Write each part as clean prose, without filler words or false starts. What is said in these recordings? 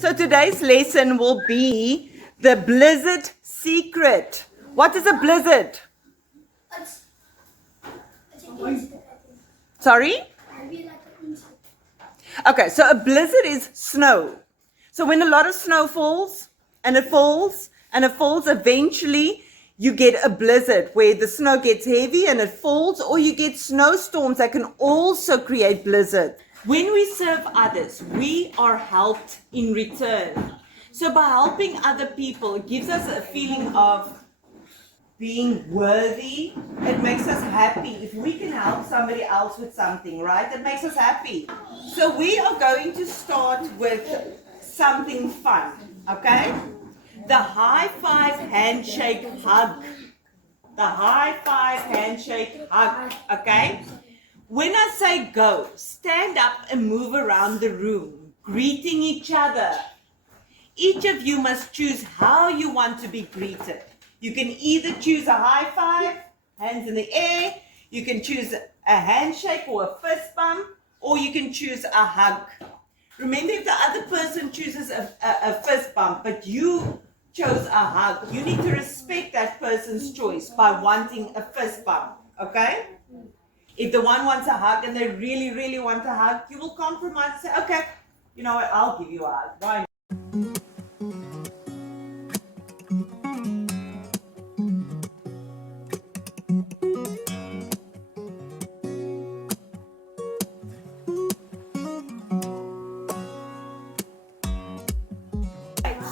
So today's lesson will be the blizzard secret. What is a blizzard? It's an insect, I think. Sorry? I'll be like an insect. Okay, so a blizzard is snow. So when a lot of snow falls, and it falls, and it falls, eventually you get a blizzard where the snow gets heavy and it falls, or you get snowstorms that can also create blizzard. When we serve others, we are helped in return. So by helping other people, it gives us a feeling of being worthy. It makes us happy. If we can help somebody else with something, right? It makes us happy. So we are going to start with something fun, okay? The high five, handshake, hug. The high five, handshake, hug, okay? When I say go, stand up and move around the room, greeting each other. Each of you must choose how you want to be greeted. You can either choose a high five, hands in the air, you can choose a handshake or a fist bump, or you can choose a hug. Remember, if the other person chooses a fist bump, but you chose a hug, you need to respect that person's choice by wanting a fist bump, okay? If the one wants a hug and they really, really want a hug, you will compromise and say, okay, you know what, I'll give you a hug. Why not?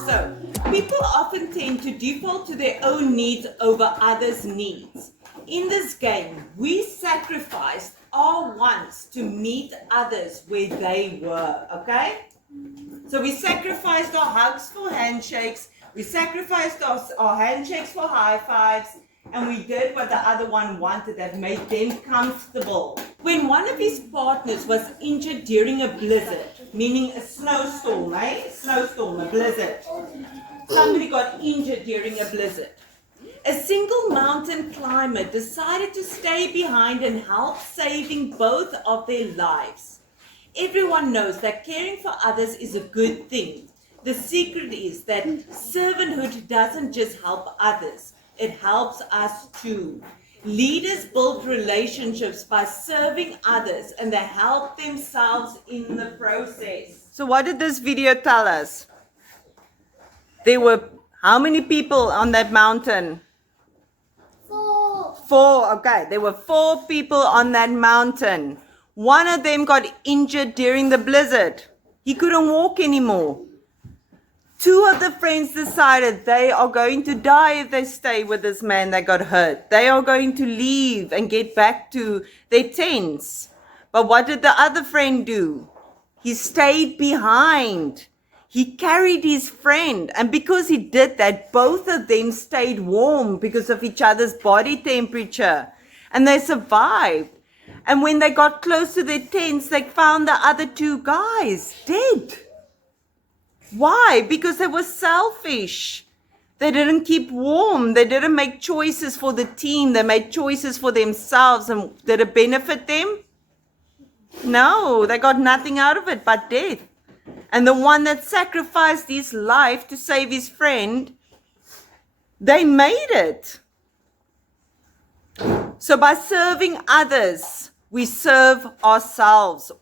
So, people often tend to default to their own needs over others' needs. In this game, we sacrificed our wants to meet others where they were, okay? So we sacrificed our hugs for handshakes, we sacrificed our handshakes for high fives, and we did what the other one wanted that made them comfortable. When one of his partners was injured during a blizzard, meaning a snowstorm, a blizzard. Somebody got injured during a blizzard. A single mountain climber decided to stay behind and help saving both of their lives. Everyone knows that caring for others is a good thing. The secret is that servanthood doesn't just help others, it helps us too. Leaders build relationships by serving others and they help themselves in the process. So what did this video tell us? There were how many people on that mountain? 4. 4, okay. There were 4 people on that mountain. One of them got injured during the blizzard. He couldn't walk anymore. 2 of the friends decided they are going to die if they stay with this man that got hurt. They are going to leave and get back to their tents. But what did the other friend do? He stayed behind. He carried his friend, and because he did that, both of them stayed warm because of each other's body temperature, and they survived. And when they got close to their tents, they found the other 2 guys dead. Why? Because they were selfish. They didn't keep warm. They didn't make choices for the team. They made choices for themselves. And did it benefit them? No, they got nothing out of it but death. And the one that sacrificed his life to save his friend, they made it. So by serving others, we serve ourselves.